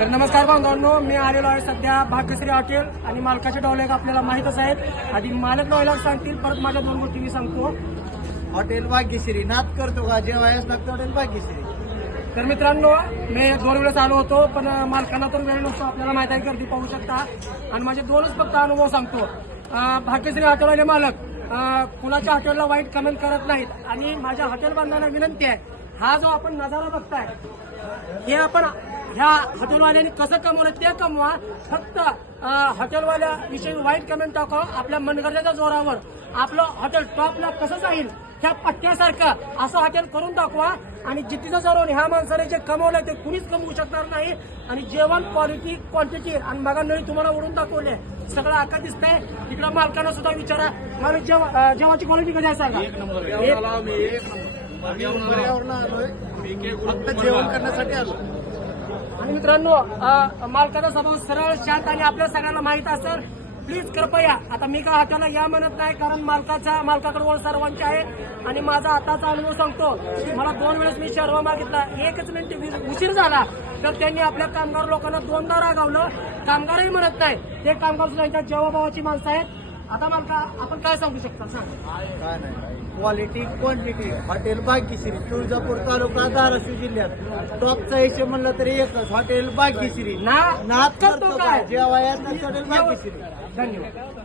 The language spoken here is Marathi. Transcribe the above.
तर नमस्कार बांधवांनो, मी आलेलो आहे सध्या भाग्यश्री हॉटेल आणि मालकाचे डॉयलॉग आपल्याला माहीतच आहेत. आधी मालक डॉयलॉग सांगतील, परत माझ्या दोन गोष्टी मी सांगतो. हॉटेल भाग्यश्री नाद करतो का जेवायच लागतं हॉटेल भाग्यश्री. तर मित्रांनो, मी 2 वेळेस आलो होतो, पण मालकांना तर वेळ नसतो, आपल्याला माहिती आहे, गर्दी पाहू शकता. आणि माझे 2च फक्त अनुभव सांगतो. भाग्यश्री हॉटेलवाले मालक कुणाच्या हॉटेलला वाईट कमेंट करत नाहीत. आणि माझ्या हॉटेल बांधवांना विनंती आहे, हा जो आपण नजारा बघताय हे आपण ह्या हॉटेलवाल्यांनी कसं कमवलं ते कमवा. फक्त हॉटेलवाल्या विषयी वाईट कमेंट टाका. आपल्या मनगटाच्या जोरावर आपलं हॉटेल टॉपला कसं जाईल ह्या पट्ट्यासारखं असं हॉटेल करून दाखवा. आणि जितीचं जोरावर ह्या माणसाने जे कमवलंय ते कुणीच कमवू शकणार नाही. आणि जेवण क्वालिटी क्वांटिटी आणि बघा नळी तुम्हाला उडून दाखवले, सगळं आका दिसतंय. तिकडं मालकांना सुद्धा विचारा, मला जेवणाची क्वालिटी कशी आहे सांगा. पर्यावरण आलोय, फक्त जेवण करण्यासाठी आलो. आणि मित्रांनो, मालकाचा स्वभाव सरळ शांत आणि आपल्या सगळ्यांना माहित असेल. प्लीज कृपया, आता मी का हॉटेलला या म्हणत नाही, कारण मालकाकडे ओळख सर्वांची आहे. आणि माझा आताचा अनुभव सांगतो, मला 2 वेळेस मी शर्मा मागितला, 1च मिनिट उशीर झाला तर त्यांनी आपल्या कामगार लोकांना 2दा रागावलं. कामगारही म्हणत नाही, ते कामगार सुद्धा यांच्या जेवाभावाची माणसं आहेत. आता मालका, आपण काय सांगू शकता सांग. काय नाही, quality quantity hotel Bhagyashri, Tuljapur taluka, Dharashiv जिल्ह्यात टॉपचा हिशोब म्हणलं तरी एकच हॉटेल भाग्यश्री. नाद नाद करतो काय जेवायच हॉटेल भाग्यश्री. धन्यवाद.